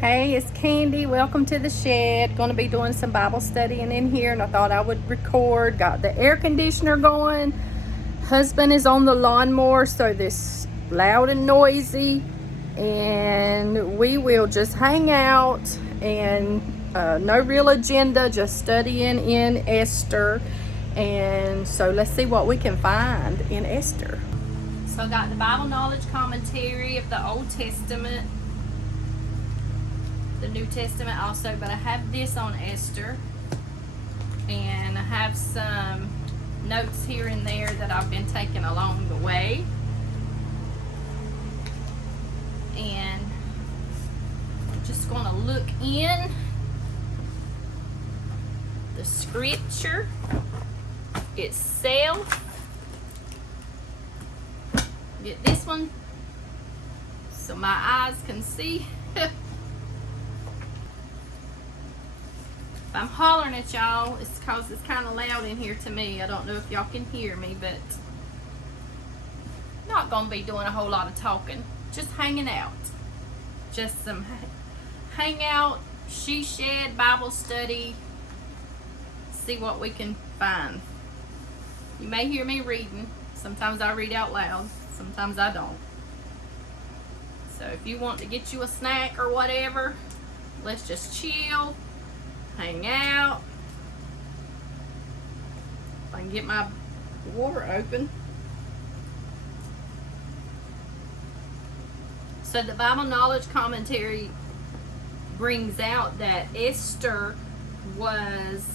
Hey, it's Candy. Welcome to the shed. Going to be doing some Bible studying in here, and I thought I would record. Got the air conditioner going. Husband is on the lawnmower, so this loud and noisy. And we will just hang out and no real agenda, just studying in Esther. And so let's see what we can find in Esther. So I got the Bible knowledge commentary of the Old Testament, the New Testament also, but I have this on Esther, and I have some notes here and there that I've been taking along the way. And I'm just going to look in the scripture itself. Get this one so my eyes can see. If I'm hollering at y'all, it's because it's kind of loud in here to me. I don't know if y'all can hear me, but not going to be doing a whole lot of talking. Just hanging out. Just some hangout, she shed, Bible study. See what we can find. You may hear me reading. Sometimes I read out loud. Sometimes I don't. So if you want to get you a snack or whatever, let's just chill. Hang out. If I can get my water open. So the Bible knowledge commentary brings out that Esther was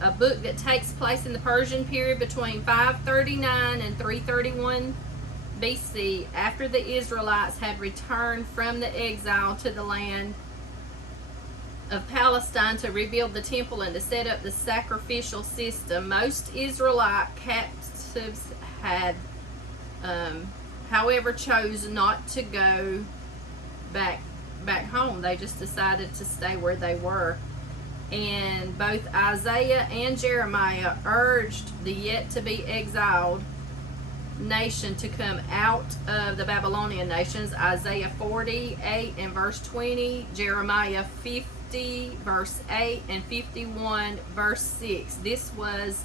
a book that takes place in the Persian period between 539 and 331 BC, after the Israelites had returned from the exile to the land of Palestine to rebuild the temple and to set up the sacrificial system. Most Israelite captives had, however, chose not to go back home. They just decided to stay where they were. And both Isaiah and Jeremiah urged the yet to be exiled nation to come out of the Babylonian nations. Isaiah 48 and verse 20, Jeremiah 50 verse 8, and 51 verse 6. This was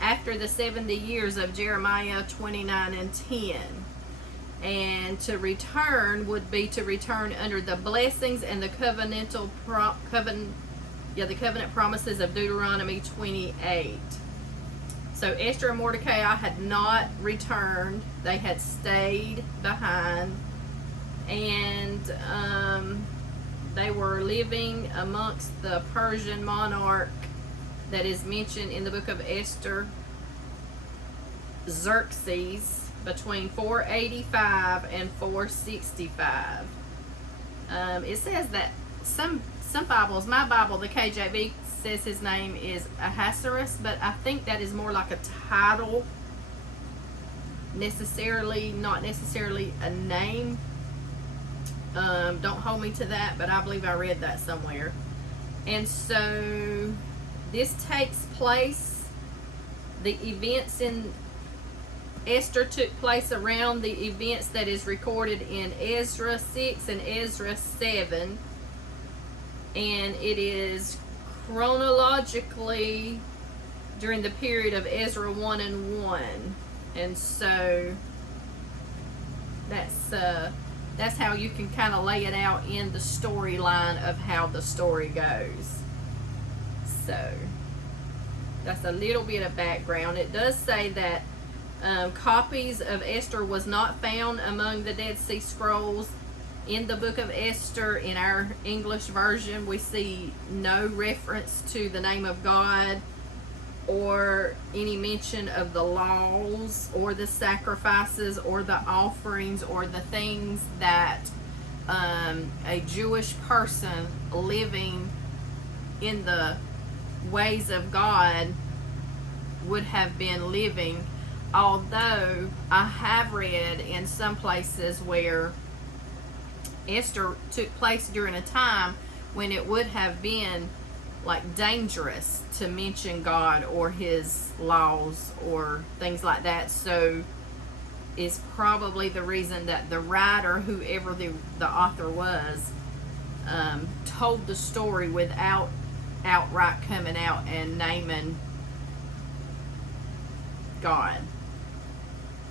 after the 70 years of Jeremiah 29 and 10. And to return would be to return under the blessings and the covenant promises of Deuteronomy 28. So Esther and Mordecai had not returned. They had stayed behind, and they were living amongst the Persian monarch that is mentioned in the book of Esther, Xerxes, between 485 and 465. It says that some Bibles, my Bible, the KJV, says his name is Ahasuerus, but I think that is more like a title, not necessarily a name. Don't hold me to that, but I believe I read that somewhere. And so this takes place, the events in Esther took place around the events that is recorded in Ezra 6 and Ezra 7, and it is chronologically during the period of Ezra 1 and 1. And so that's how you can kind of lay it out in the storyline of how the story goes. So that's a little bit of background. It does say that copies of Esther was not found among the Dead Sea Scrolls. In the book of Esther, in our English version, we see no reference to the name of God or any mention of the laws or the sacrifices or the offerings or the things that a Jewish person living in the ways of God would have been living. Although I have read in some places where Esther took place during a time when it would have been like dangerous to mention God or his laws or things like that. So is probably the reason that the writer, whoever the author was, told the story without outright coming out and naming God.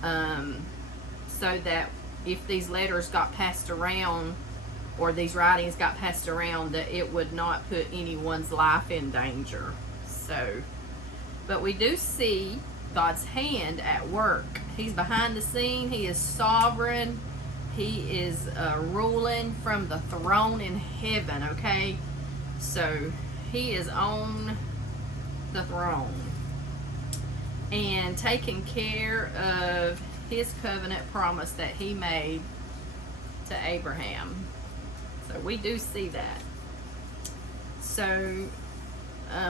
So that if these letters got passed around, or these writings got passed around, that it would not put anyone's life in danger. So, but we do see God's hand at work. He's behind the scene. He is sovereign. He is ruling from the throne in heaven, okay? So, he is on the throne and taking care of his covenant promise that he made to Abraham. So we do see that. So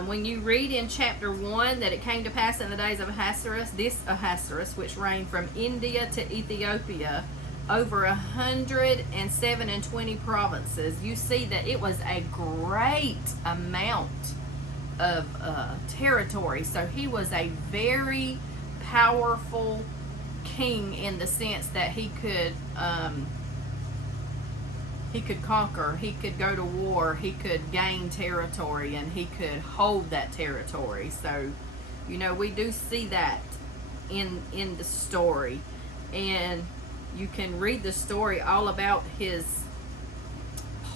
when you read in chapter 1 that it came to pass in the days of Ahasuerus, which reigned from India to Ethiopia, over 127 provinces, you see that it was a great amount of territory. So he was a very powerful king in the sense that he could conquer, he could go to war, he could gain territory, and he could hold that territory. So, you know, we do see that in the story, and you can read the story all about his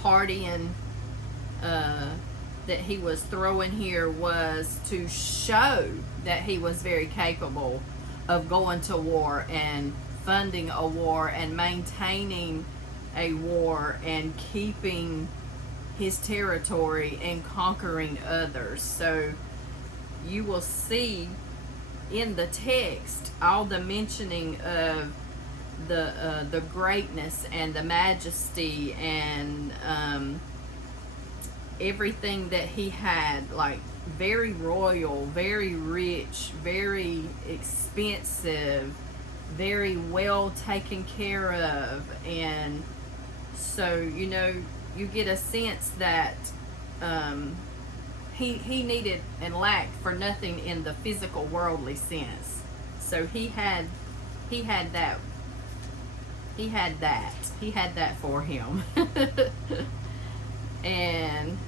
partying that he was throwing here was to show that he was very capable of going to war and funding a war and maintaining a war and keeping his territory and conquering others. So you will see in the text all the mentioning of the greatness and the majesty and everything that he had, like very royal, very rich, very expensive, very well taken care of. And so, you know, you get a sense that he needed and lacked for nothing in the physical worldly sense. So he had that for him. And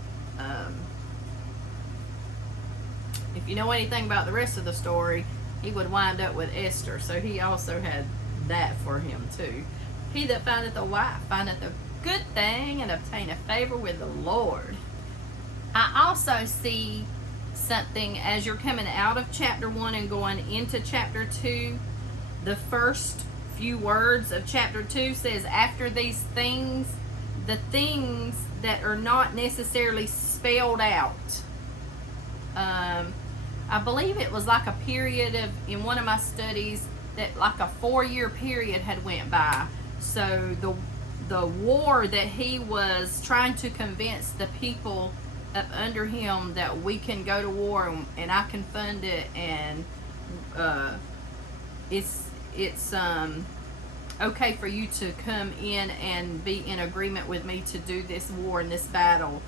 if you know anything about the rest of the story, he would wind up with Esther. So he also had that for him too. He that findeth a wife findeth a good thing and obtaineth favor with the Lord. I also see something as you're coming out of chapter 1 and going into chapter 2. The first few words of chapter 2 says, after these things, the things that are not necessarily spelled out. I believe it was like a period of, in one of my studies, that like a 4-year period had went by. So the war that he was trying to convince the people up under him that we can go to war and I can fund it, and it's okay for you to come in and be in agreement with me to do this war and this battle,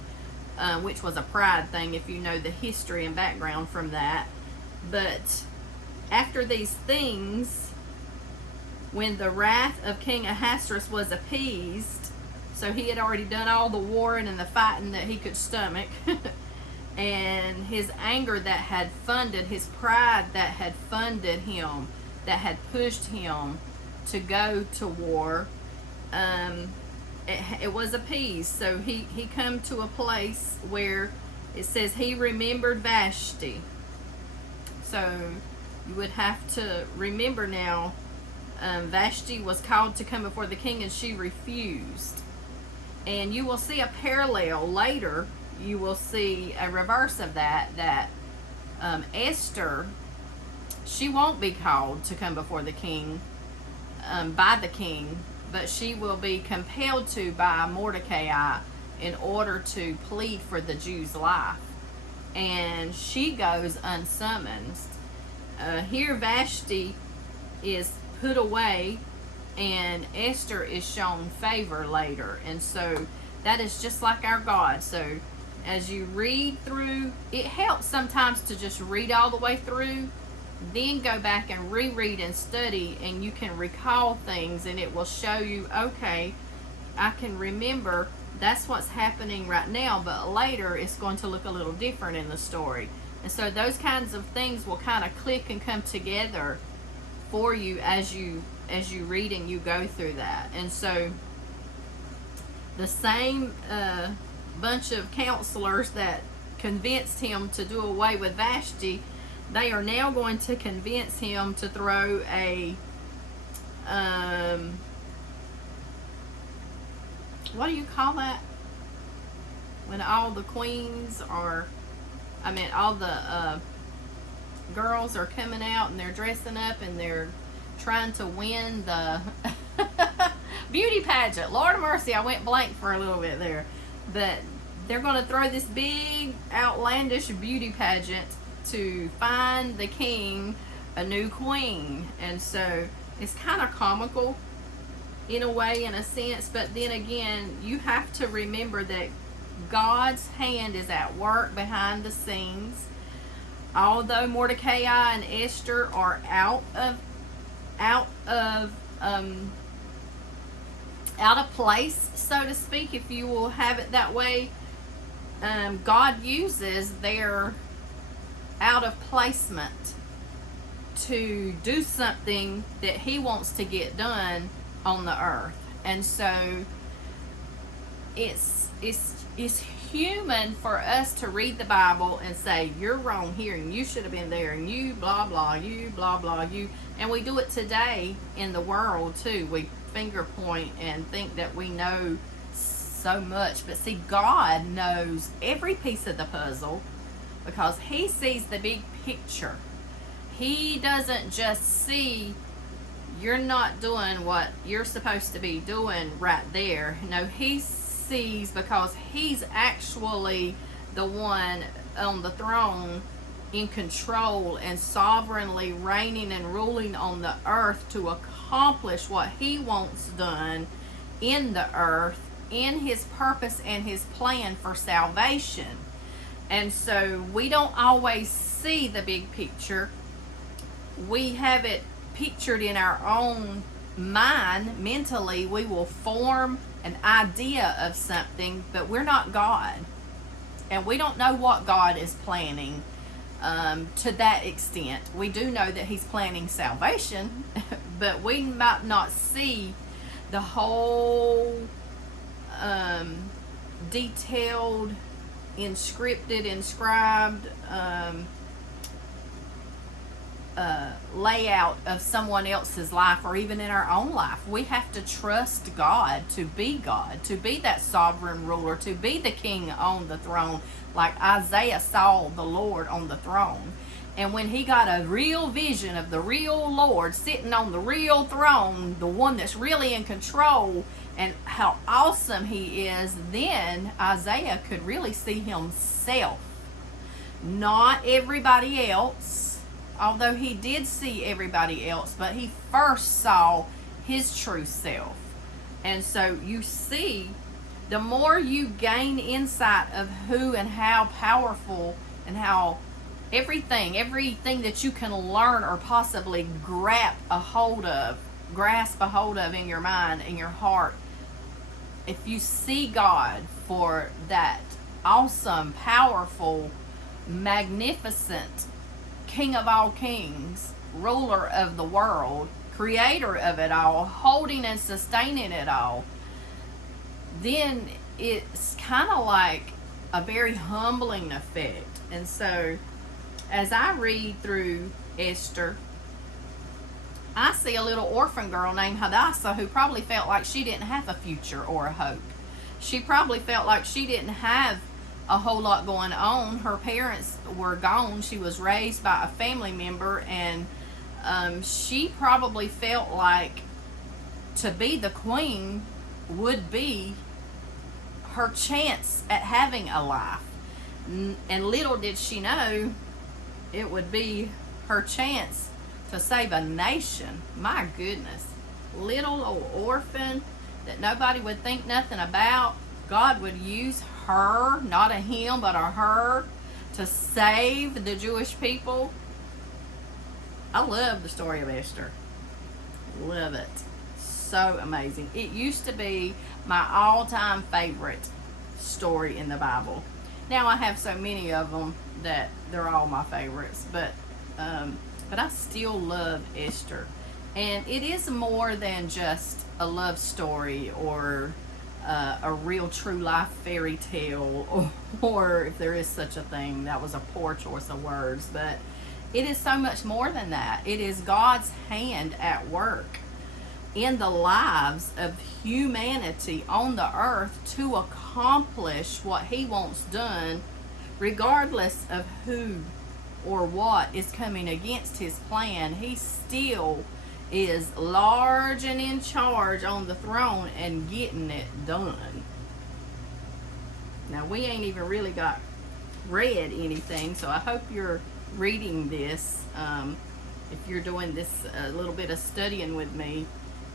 which was a pride thing if you know the history and background from that. But after these things, when the wrath of King Ahasuerus was appeased, so he had already done all the warring and the fighting that he could stomach, and his anger that had funded, his pride that had funded him, that had pushed him to go to war, it was appeased. So he come to a place where it says he remembered Vashti. So you would have to remember now, Vashti was called to come before the king and she refused. And you will see a parallel later. You will see a reverse of that Esther, she won't be called to come before the king by the king, but she will be compelled to by Mordecai in order to plead for the Jews' life. And she goes unsummoned. Here Vashti is put away and Esther is shown favor later. And so that is just like our God. So as you read through, it helps sometimes to just read all the way through, then go back and reread and study, and you can recall things, and it will show you, okay, I can remember that's what's happening right now, but later it's going to look a little different in the story. And so those kinds of things will kind of click and come together for you as you read and you go through that. And so the same bunch of counselors that convinced him to do away with Vashti, they are now going to convince him to throw a what do you call that? When all the queens are, all the girls are coming out and they're dressing up and they're trying to win the beauty pageant. Lord of mercy, I went blank for a little bit there. But they're going to throw this big outlandish beauty pageant to find the king a new queen. And so it's kind of comical in a way, in a sense, but then again, you have to remember that God's hand is at work behind the scenes. Although Mordecai and Esther are out of place, so to speak, if you will have it that way, God uses their out of placement to do something that he wants to get done on the earth. And so it's human for us to read the Bible and say, you're wrong here and you should have been there and you blah blah, you blah blah, you. And we do it today in the world too. We finger point and think that we know so much, but see, God knows every piece of the puzzle because he sees the big picture. He doesn't just see you're not doing what you're supposed to be doing right there. No, he sees, because he's actually the one on the throne, in control and sovereignly reigning and ruling on the earth to accomplish what he wants done in the earth, in his purpose and his plan for salvation. And so we don't always see the big picture. We have it pictured in our own mind. Mentally, we will form an idea of something, but we're not God, and we don't know what God is planning to that extent. We do know that he's planning salvation, but we might not see the whole detailed, inscribed layout of someone else's life, or even in our own life. We have to trust God, to be that sovereign ruler, to be the king on the throne, like Isaiah saw the Lord on the throne. And when he got a real vision of the real Lord sitting on the real throne, the one that's really in control, and how awesome he is, then Isaiah could really see himself, not everybody else. Although he did see everybody else, but he first saw his true self. And so you see, the more you gain insight of who and how powerful and how everything that you can learn or possibly grasp a hold of in your mind, in your heart, if you see God for that awesome, powerful, magnificent King of all kings, ruler of the world, creator of it all, holding and sustaining it all, then it's kind of like a very humbling effect. And so as I read through Esther, I see a little orphan girl named Hadassah who probably felt like she didn't have a future or a hope. She probably felt like she didn't have a whole lot going on. Her parents were gone. She was raised by a family member, and she probably felt like to be the queen would be her chance at having a life. And little did she know it would be her chance to save a nation. My goodness. Little old orphan that nobody would think nothing about. God would use her, not a him, but a her, to save the Jewish people. I love the story of Esther. Love it. So amazing. It used to be my all-time favorite story in the Bible. Now I have so many of them that they're all my favorites, but I still love Esther. And it is more than just a love story or a real true life fairy tale, or if there is such a thing. That was a poor choice of words, but it is so much more than that. It is God's hand at work in the lives of humanity on the earth to accomplish what he wants done, regardless of who or what is coming against his plan. He still is large and in charge on the throne and getting it done. Now, we ain't even really got read anything, so I hope you're reading this. If you're doing this a little bit of studying with me,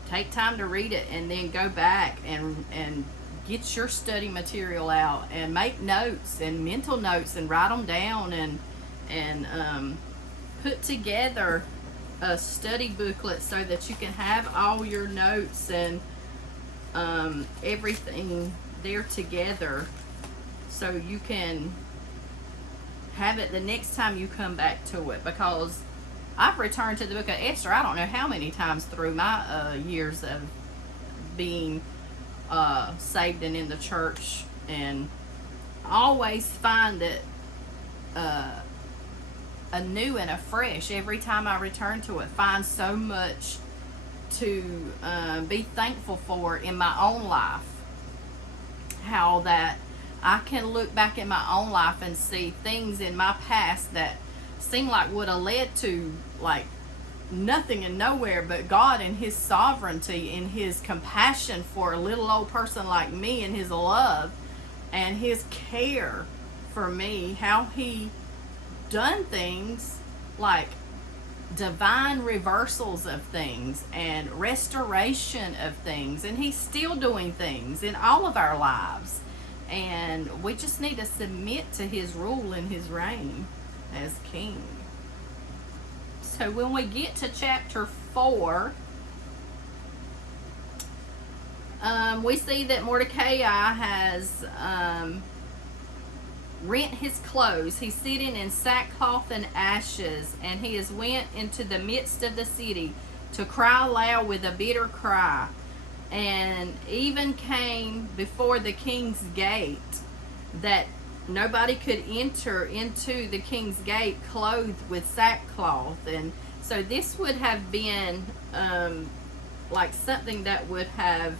take time to read it and then go back and get your study material out and make notes and mental notes and write them down and put together a study booklet so that you can have all your notes and everything there together, so you can have it the next time you come back to it. Because I've returned to the book of Esther I don't know how many times through my years of being saved and in the church, and always find it anew and afresh every time I return to it. Find so much to be thankful for in my own life. How that I can look back in my own life and see things in my past that seem like would have led to like nothing and nowhere, but God and his sovereignty and his compassion for a little old person like me, and his love and his care for me, how he done things like divine reversals of things and restoration of things, and he's still doing things in all of our lives, and we just need to submit to his rule and his reign as king. So when we get to chapter 4, we see that Mordecai has rent his clothes. He's sitting in sackcloth and ashes, and he has went into the midst of the city to cry aloud with a bitter cry, and even came before the king's gate, that nobody could enter into the king's gate clothed with sackcloth. And so this would have been like something that would have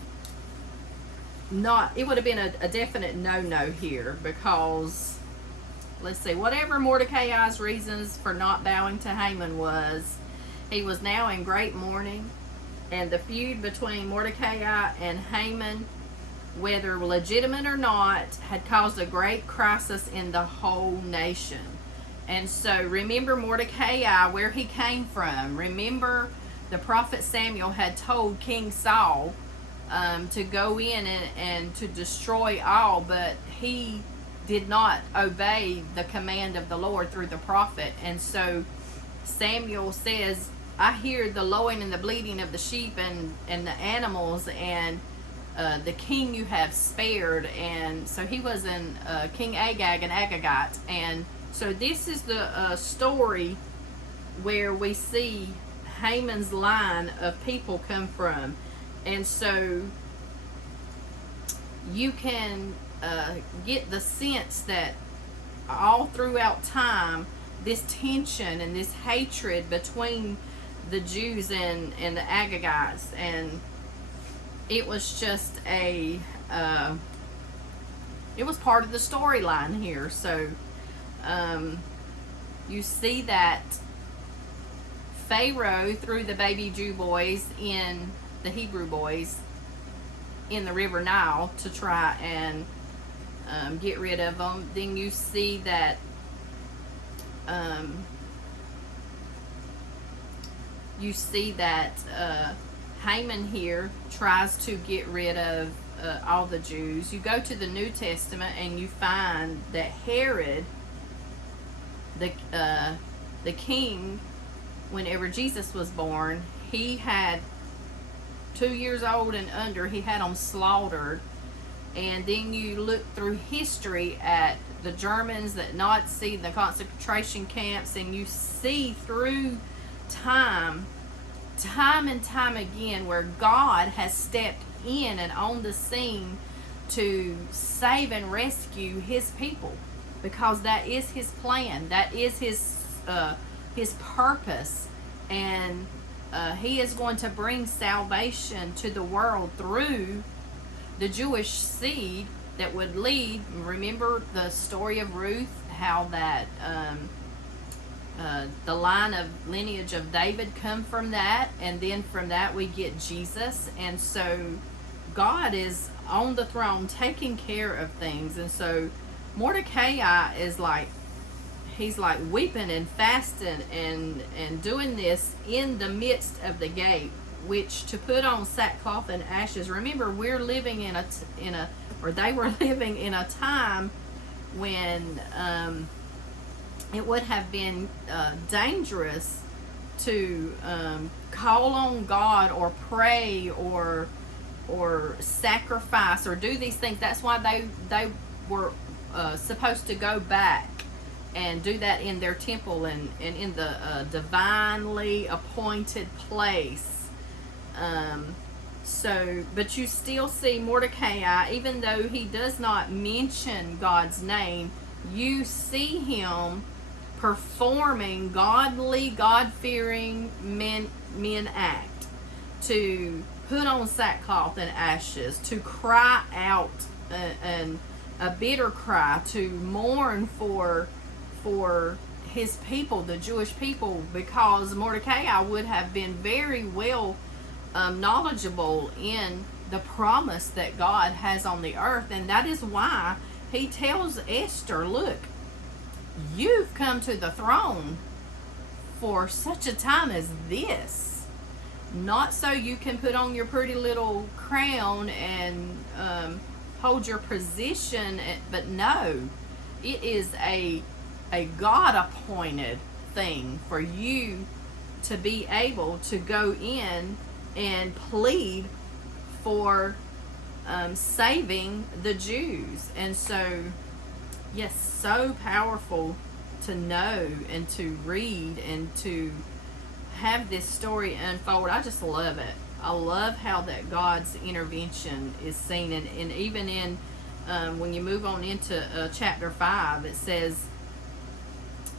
not, it would have been a definite no-no here, because let's see, whatever Mordecai's reasons for not bowing to Haman was, he was now in great mourning, and the feud between Mordecai and Haman, whether legitimate or not, had caused a great crisis in the whole nation. And so remember Mordecai, where he came from. Remember the prophet Samuel had told King Saul to go in and to destroy all, but he did not obey the command of the Lord through the prophet. And so Samuel says, I hear the lowing and the bleating of the sheep and the animals, and the king you have spared. And so he was in King Agag and Agagite. And so this is the story where we see Haman's line of people come from. And so you can get the sense that all throughout time, this tension and this hatred between the Jews and the Agagites, and it was just it was part of the storyline here. So you see that Pharaoh threw the baby Jew boys in, the Hebrew boys, in the river Nile to try and get rid of them. Then you see that Haman here tries to get rid of all the Jews. You go to the New Testament and you find that Herod, the king, whenever Jesus was born, he had 2 years old and under, he had them slaughtered. And then you look through history at the Germans, the Nazi, the concentration camps, and you see through time and time again, where God has stepped in and on the scene to save and rescue his people, because that is his plan, that is his purpose, and he is going to bring salvation to the world through the Jewish seed that would lead. Remember the story of Ruth, how that the line of lineage of David come from that, and then from that we get Jesus. And so God is on the throne taking care of things. And so Mordecai is like, he's like weeping and fasting and doing this in the midst of the gate, which to put on sackcloth and ashes. Remember, we're living or they were living in a time when it would have been dangerous to call on God or pray or sacrifice or do these things. That's why they were supposed to go back and do that in their temple and in the divinely appointed place. But you still see Mordecai, even though he does not mention God's name, you see him performing godly, God-fearing men act, to put on sackcloth and ashes, to cry out a bitter cry, to mourn for his people, the Jewish people, because Mordecai would have been very well knowledgeable in the promise that God has on the earth. And that is why he tells Esther, look, you've come to the throne for such a time as this, not so you can put on your pretty little crown and hold your position, but no, it is a God appointed thing for you to be able to go in and plead for saving the Jews. And so, yes, so powerful to know and to read and to have this story unfold. I just love it. I love how that God's intervention is seen. And even in when you move on into chapter 5, it says,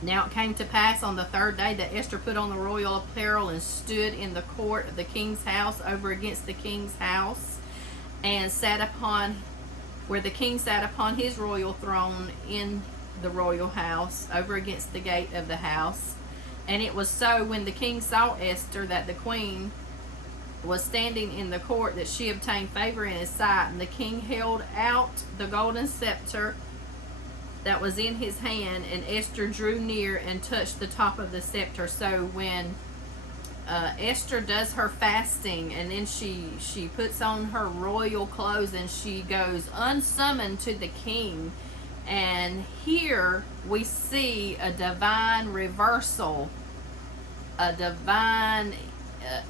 now it came to pass on the third day that Esther put on the royal apparel and stood in the court of the king's house over against the king's house, and sat upon where the king sat upon his royal throne in the royal house over against the gate of the house. And it was so, when the king saw Esther, that the queen was standing in the court, that she obtained favor in his sight. And the king held out the golden scepter that was in his hand, and Esther drew near and touched the top of the scepter. So when Esther does her fasting, and then she puts on her royal clothes, and she goes unsummoned to the king, and here we see a divine reversal, a divine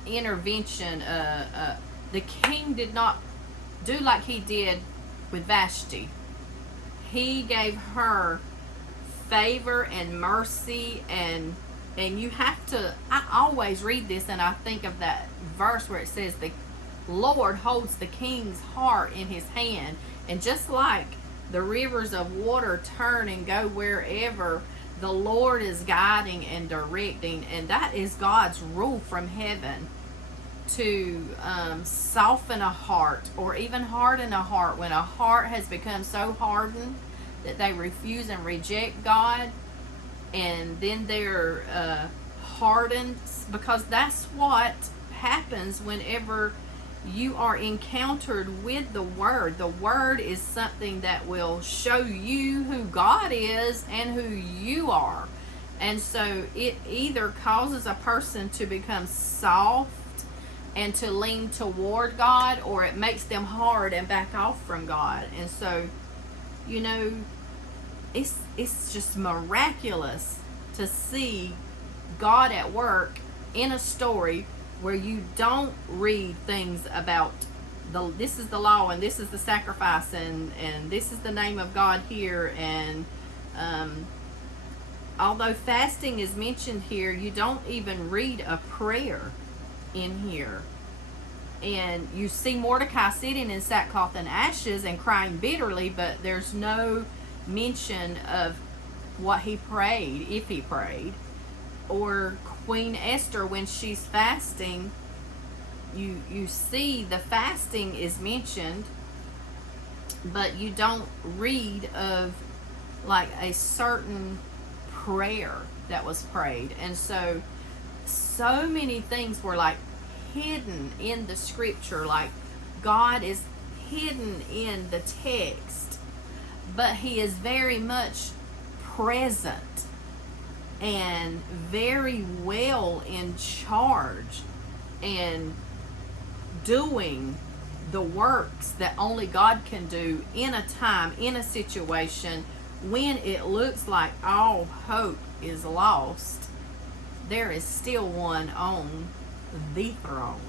intervention. The king did not do like he did with Vashti. He gave her favor and mercy, and you have to, I always read this and I think of that verse where it says the Lord holds the king's heart in his hand. And just like the rivers of water turn and go wherever, the Lord is guiding and directing, and that is God's rule from heaven, to soften a heart or even harden a heart when a heart has become so hardened that they refuse and reject God, and then they're hardened, because that's what happens whenever you are encountered with the Word. The Word is something that will show you who God is and who you are. And so it either causes a person to become soft and to lean toward God, or it makes them hard and back off from God. And so, you know, it's just miraculous to see God at work in a story where you don't read things about this is the law and this is the sacrifice and this is the name of God here, and although fasting is mentioned here, you don't even read a prayer in here. And you see Mordecai sitting in sackcloth and ashes and crying bitterly, but there's no mention of what he prayed, if he prayed. Or Queen Esther, when she's fasting, you see the fasting is mentioned, but you don't read of like a certain prayer that was prayed. And so many things were like hidden in the scripture, like God is hidden in the text, but he is very much present and very well in charge and doing the works that only God can do in a time, in a situation when it looks like all hope is lost. There is still one on the throne.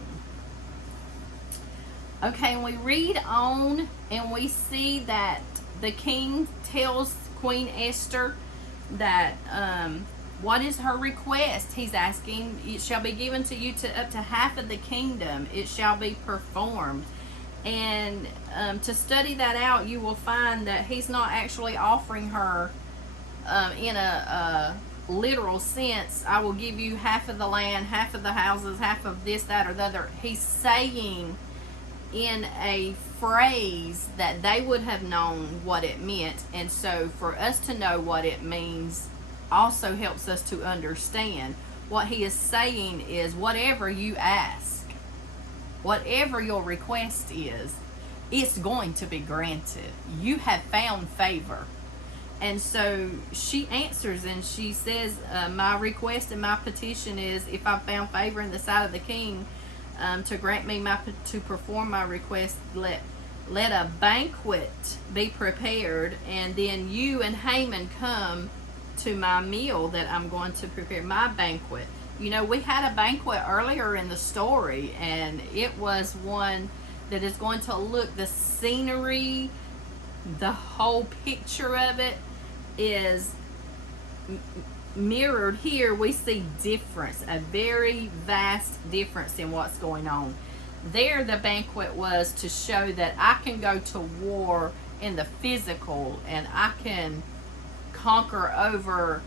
Okay, and we read on and we see that the king tells Queen Esther that what is her request. He's asking, it shall be given to you to up to half of the kingdom, it shall be performed. And to study that out, you will find that he's not actually offering her in a literal sense, I will give you half of the land, half of the houses, half of this, that, or the other. He's saying in a phrase that they would have known what it meant. And so for us to know what it means also helps us to understand. What he is saying is, whatever you ask, whatever your request is, it's going to be granted. You have found favor. And so she answers and she says, my request and my petition is, if I found favor in the sight of the king, to grant me to perform my request, let a banquet be prepared, and then you and Haman come to my meal that I'm going to prepare, my banquet. You know, we had a banquet earlier in the story, and it was one that is going to look, the scenery, the whole picture of it is mirrored here. We see difference, a very vast difference in what's going on. There, the banquet was to show that I can go to war in the physical, and I can conquer over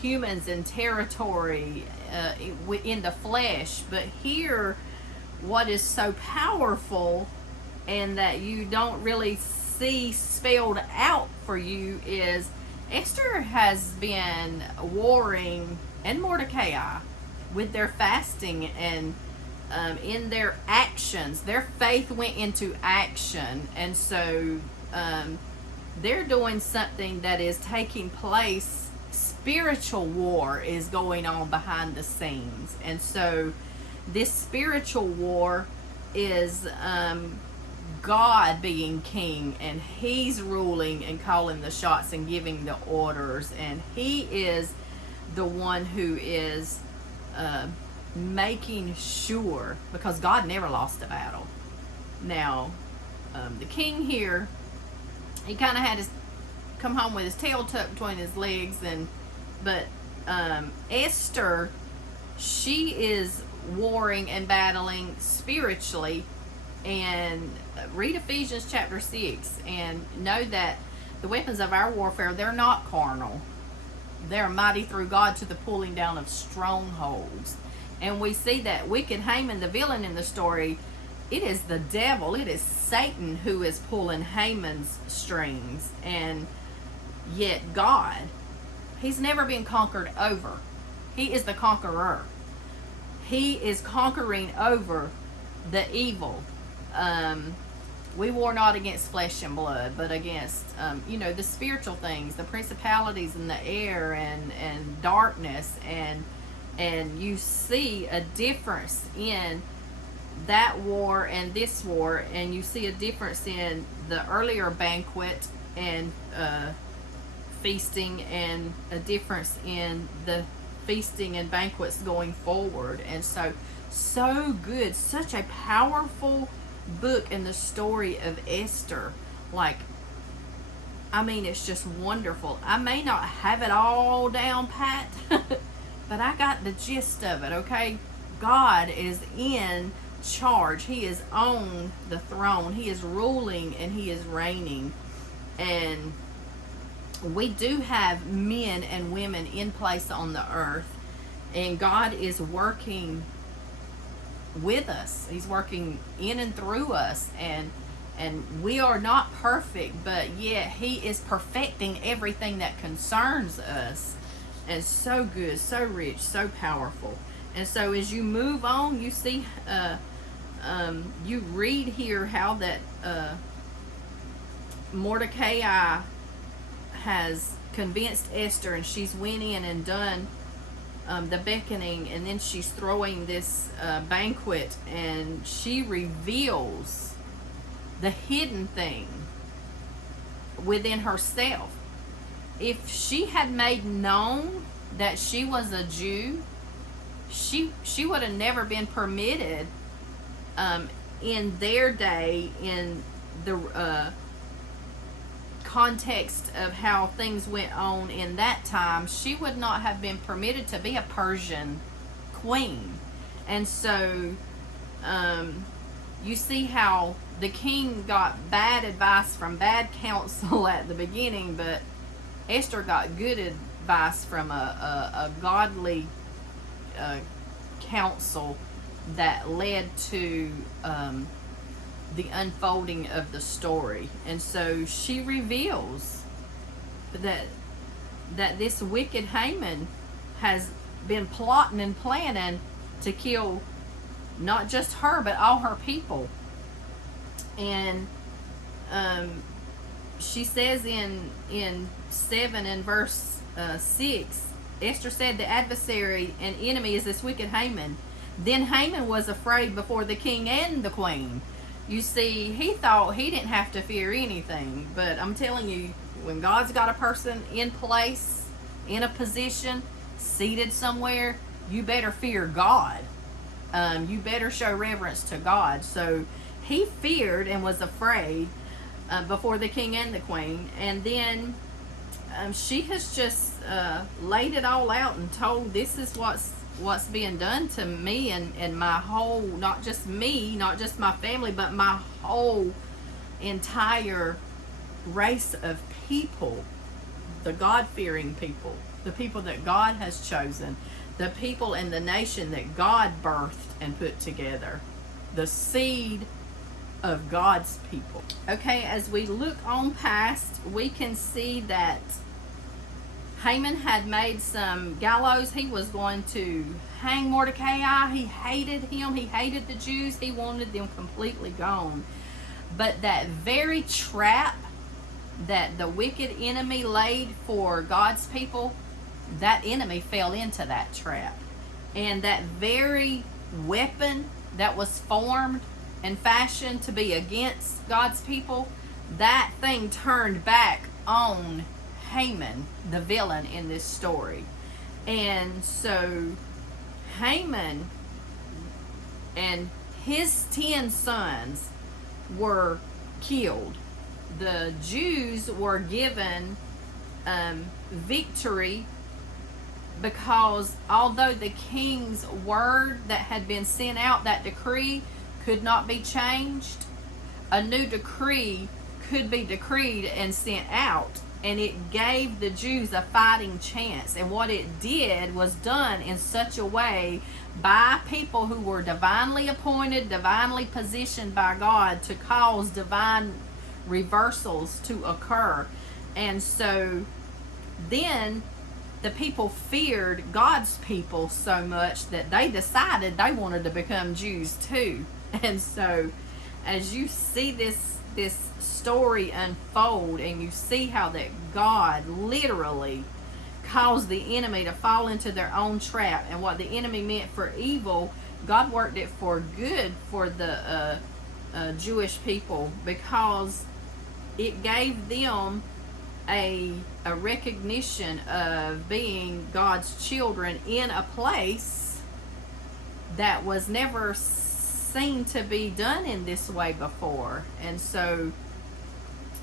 humans and territory in the flesh. But here, what is so powerful and that you don't really see spelled out for you is Esther has been warring, and Mordecai, with their fasting and in their actions. Their faith went into action, and so they're doing something that is taking place. Spiritual war is going on behind the scenes, and so this spiritual war is God being king, and he's ruling and calling the shots and giving the orders, and he is the one who is making sure, because God never lost a battle. Now the king here, he kind of had to come home with his tail tucked between his legs, but Esther, she is warring and battling spiritually. And read Ephesians chapter 6 and know that the weapons of our warfare, they're not carnal. They're mighty through God to the pulling down of strongholds. And we see that wicked Haman, the villain in the story, it is the devil, it is Satan who is pulling Haman's strings. And yet God, he's never been conquered over. He is the conqueror. He is conquering over the evil. We war not against flesh and blood, but against the spiritual things, the principalities in the air and darkness, and you see a difference in that war and this war, and you see a difference in the earlier banquet and feasting, and a difference in the feasting and banquets going forward. And so good. Such a powerful book in the story of Esther. Like, I mean, it's just wonderful. I may not have it all down pat, but I got the gist of it, okay? God is in charge. He is on the throne. He is ruling and he is reigning. And we do have men and women in place on the earth. And God is working with us. He's working in and through us. And we are not perfect, but yet he is perfecting everything that concerns us. And so good, so rich, so powerful. And so as you move on, you see, you read here how that Mordecai has convinced Esther, and she's went in and done the beckoning, and then she's throwing this banquet, and she reveals the hidden thing within herself. If she had made known that she was a Jew, she would have never been permitted in their day, in the context of how things went on in that time, she would not have been permitted to be a Persian queen. And so you see how the king got bad advice from bad counsel at the beginning, but Esther got good advice from a godly counsel that led to the unfolding of the story. And so she reveals that this wicked Haman has been plotting and planning to kill not just her, but all her people. And she says in 7 and verse 6, Esther said, the adversary and enemy is this wicked Haman. Then Haman was afraid before the king and the queen. You see, he thought he didn't have to fear anything. But I'm telling you, when God's got a person in place, in a position, seated somewhere, you better fear God. You better show reverence to God. So he feared and was afraid before the king and the queen. And then she has just laid it all out and told, this is what's being done to me and my whole, not just me, not just my family, but my whole entire race of people, the God-fearing people, the people that God has chosen, the people in the nation that God birthed and put together, the seed of God's people. Okay, as we look on past, we can see that Haman had made some gallows. He was going to hang Mordecai. He hated him. He hated the Jews. He wanted them completely gone. But that very trap that the wicked enemy laid for God's people, that enemy fell into that trap. And that very weapon that was formed and fashioned to be against God's people, that thing turned back on Haman, the villain in this story. And so Haman and his 10 sons were killed. The Jews were given victory because although the king's word that had been sent out, that decree could not be changed, a new decree could be decreed and sent out, and it gave the Jews a fighting chance. And what it did was done in such a way by people who were divinely appointed, divinely positioned by God to cause divine reversals to occur. And so then the people feared God's people so much that they decided they wanted to become Jews too. And so as you see this story unfold, and you see how that God literally caused the enemy to fall into their own trap, and what the enemy meant for evil, God worked it for good for the Jewish people, because it gave them a recognition of being God's children in a place that was never seen to be done in this way before. And so,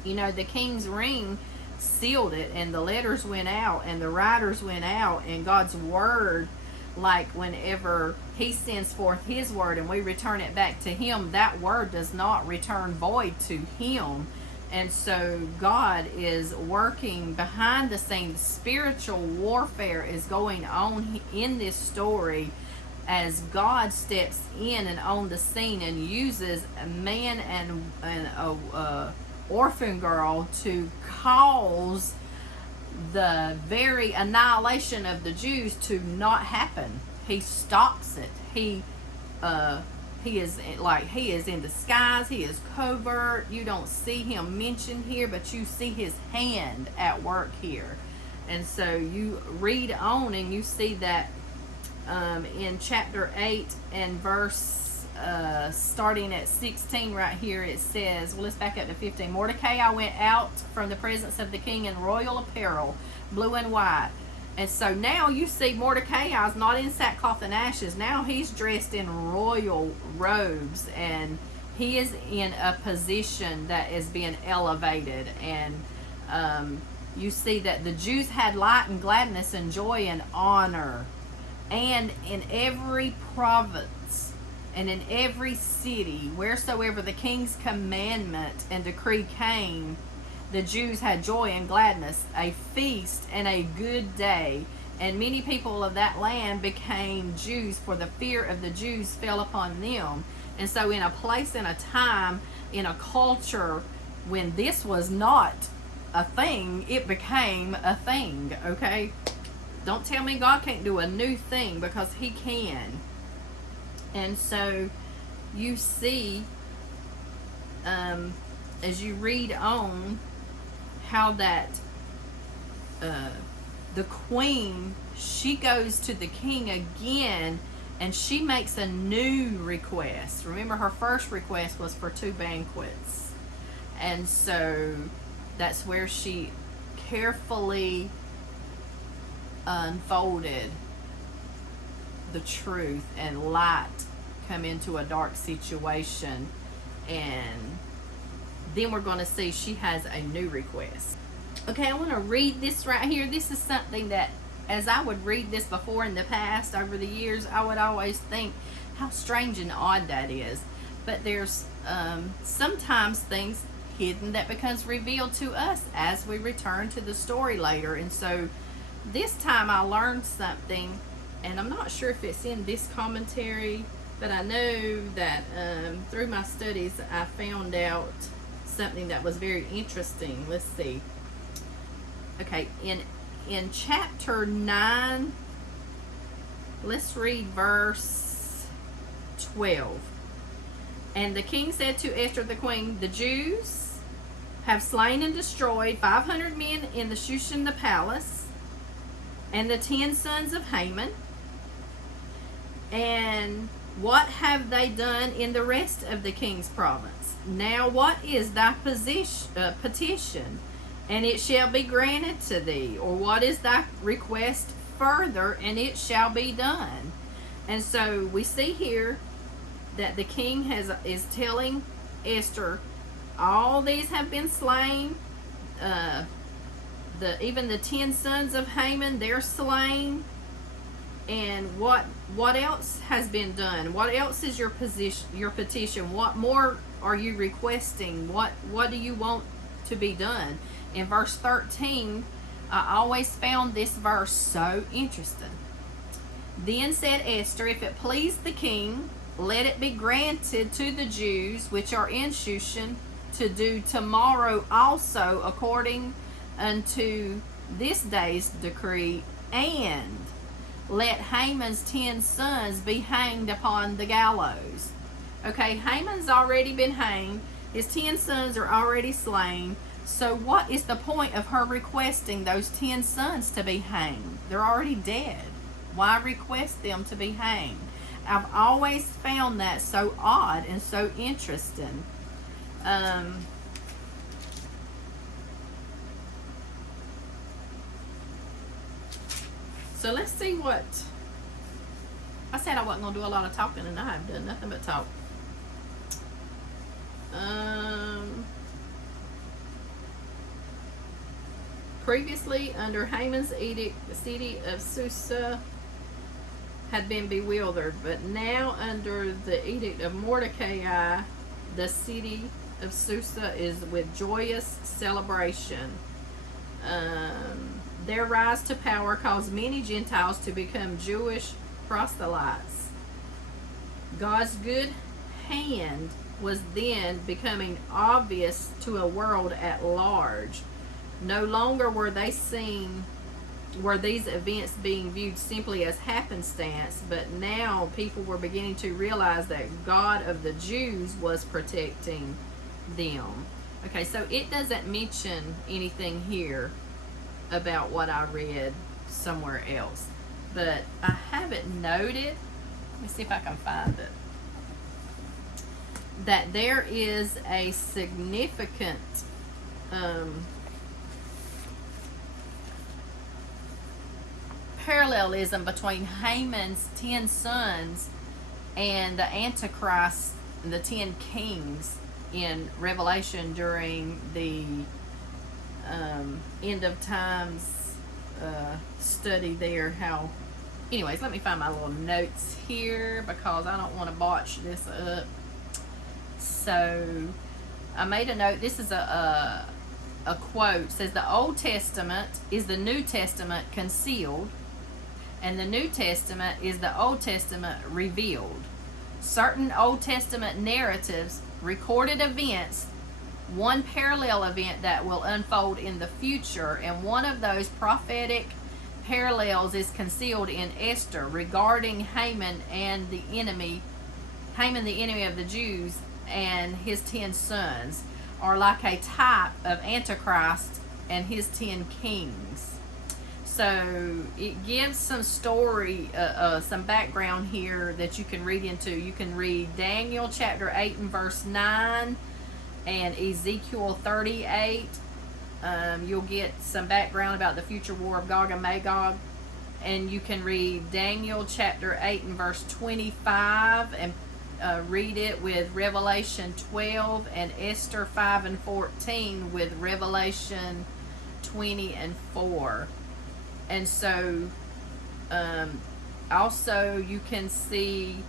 you know, the king's ring sealed it, and the letters went out, and the writers went out, and God's word, like whenever he sends forth his word and we return it back to him, that word does not return void to him. And so God is working behind the scenes. Spiritual warfare is going on in this story as God steps in and on the scene and uses a man and a orphan girl to cause the very annihilation of the Jews to not happen. He stops it. He is in disguise. He is covert. You don't see him mentioned here, but you see his hand at work here. And so you read on and you see that in chapter 8 and verse starting at 16 right here, it says, well, let's back up to 15. Mordecai went out from the presence of the king in royal apparel, blue and white. And so now you see Mordecai is not in sackcloth and ashes. Now he's dressed in royal robes, and he is in a position that is being elevated. And you see that the Jews had light and gladness and joy and honor. And in every province and in every city, wheresoever the king's commandment and decree came, the Jews had joy and gladness, a feast and a good day. And many people of that land became Jews, for the fear of the Jews fell upon them. And so in a place, in a time, in a culture when this was not a thing, it became a thing, okay? Don't tell me God can't do a new thing, because he can. And so you see, as you read on, how that the queen, she goes to the king again, and she makes a new request. Remember, her first request was for 2 banquets. And so that's where she carefully unfolded the truth, and light come into a dark situation. And then we're going to see she has a new request. Okay, I want to read this right here. This is something that, as I would read this before in the past, over the years, I would always think how strange and odd that is. But there's sometimes things hidden that becomes revealed to us as we return to the story later. And so this time I learned something, and I'm not sure if it's in this commentary, but I know that through my studies I found out something that was very interesting. Let's see. Okay, in chapter 9, let's read verse 12. And the king said to Esther the queen, the Jews have slain and destroyed 500 men in the Shushan the palace, and the 10 sons of Haman. And what have they done in the rest of the king's province? Now what is thy petition? And it shall be granted to thee. Or what is thy request further? And it shall be done. And so we see here that the king is telling Esther, all these have been slain. Even the 10 sons of Haman, they're slain. And what else has been done? What else is your petition? What more are you requesting? What do you want to be done? In verse 13, I always found this verse so interesting. Then said Esther, if it please the king, let it be granted to the Jews which are in Shushan to do tomorrow also according unto this day's decree, and let Haman's 10 sons be hanged upon the gallows. Okay, Haman's already been hanged. His 10 sons are already slain. So what is the point of her requesting those 10 sons to be hanged? They're already dead. Why request them to be hanged? I've always found that so odd and so interesting. So let's see what, I said I wasn't going to do a lot of talking, and I have done nothing but talk. Previously, under Haman's edict, the city of Susa had been bewildered, but now under the edict of Mordecai, the city of Susa is with joyous celebration. Their rise to power caused many Gentiles to become Jewish proselytes. God's good hand was then becoming obvious to a world at large. No longer were these events being viewed simply as happenstance, but now people were beginning to realize that God of the Jews was protecting them. Okay, so it doesn't mention anything here about what I read somewhere else, but I have it noted. Let me see if I can find it. That there is a significant parallelism between Haman's 10 sons and the Antichrist, the 10 kings in Revelation during the end of times study there. How, anyways, let me find my little notes here because I don't want to botch this up. So I made a note. This is a quote. It says the Old Testament is the New Testament concealed, and the New Testament is the Old Testament revealed. Certain Old Testament narratives recorded events, one parallel event that will unfold in the future, and one of those prophetic parallels is concealed in Esther regarding Haman, the enemy of the Jews, and his 10 sons, are like a type of Antichrist and his 10 kings. So it gives some story, some background here that you can read into. You can read Daniel chapter 8 and verse 9 and Ezekiel 38. You'll get some background about the future war of Gog and Magog. And you can read Daniel chapter 8 and verse 25 and read it with Revelation 12 and Esther 5 and 14 with Revelation 20 and 4. And so also you can see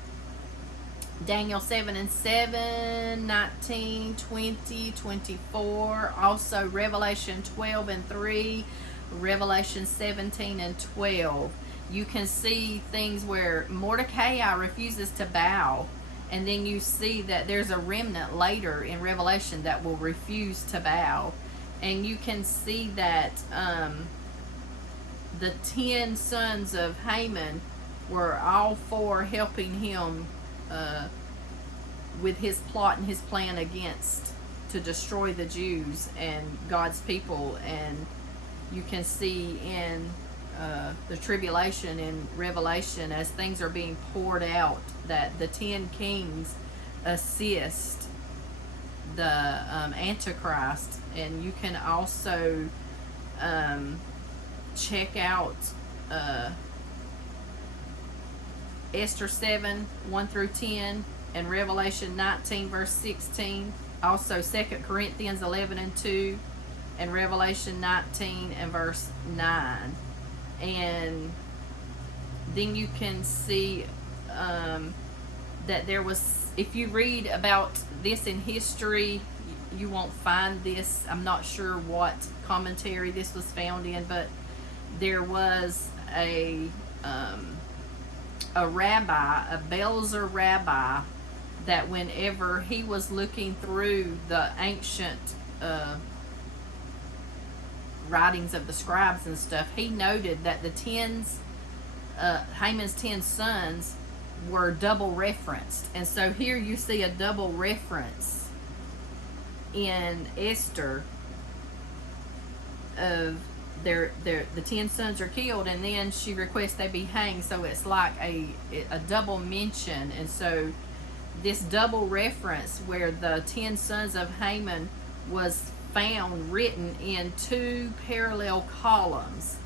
Daniel 7 and 7, 19, 20, 24. Also Revelation 12 and 3, Revelation 17 and 12. You can see things where Mordecai refuses to bow, and then you see that there's a remnant later in Revelation that will refuse to bow. And you can see that the 10 sons of Haman were all for helping him with his plot and his plan to destroy the Jews and God's people. And you can see in the tribulation in Revelation, as things are being poured out, that the 10 kings assist the Antichrist. And you can also check out Esther 7 1 through 10 and Revelation 19 verse 16. Also 2 Corinthians 11 and 2 and Revelation 19 and verse 9. And then you can see that there was, if you read about this in history, you won't find this. I'm not sure what commentary this was found in, but there was a rabbi, a Belzer rabbi, that whenever he was looking through the ancient writings of the scribes and stuff, he noted that the Haman's 10 sons were double referenced. And so here you see a double reference in Esther of the 10 sons are killed, and then she requests they be hanged. So it's like a double mention. And so this double reference where the 10 sons of Haman was found written in 2 parallel columns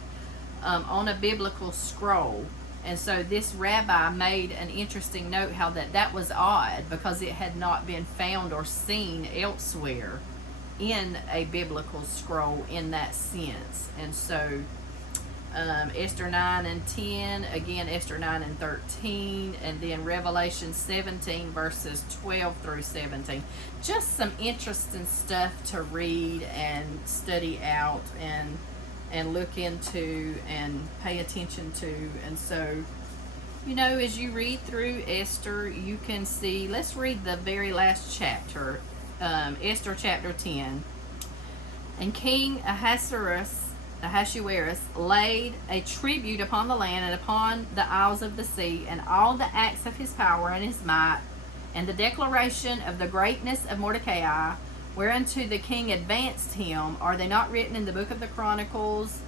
on a biblical scroll. And so this rabbi made an interesting note how that was odd, because it had not been found or seen elsewhere in a biblical scroll in that sense. And so Esther 9 and 10, again Esther 9 and 13, and then Revelation 17 verses 12 through 17. Just some interesting stuff to read and study out and look into and pay attention to. And so, you know, as you read through Esther, you can see, let's read the very last chapter, Esther chapter 10. And King Ahasuerus laid a tribute upon the land and upon the isles of the sea, and all the acts of his power and his might, and the declaration of the greatness of Mordecai, whereunto the king advanced him, are they not written in the book of the Chronicles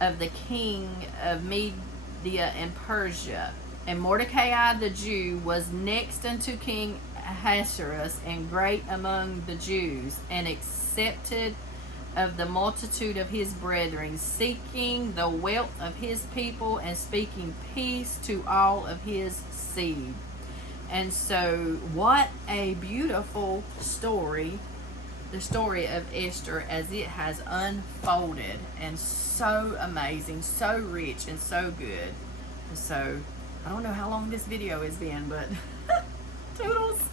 of the king of Media and Persia? And Mordecai the Jew was next unto King Ahasuerus, and great among the Jews, and accepted of the multitude of his brethren, seeking the wealth of his people, and speaking peace to all of his seed. And so, what a beautiful story, the story of Esther as it has unfolded, and so amazing, so rich, and so good. And so, I don't know how long this video has been, but toodles.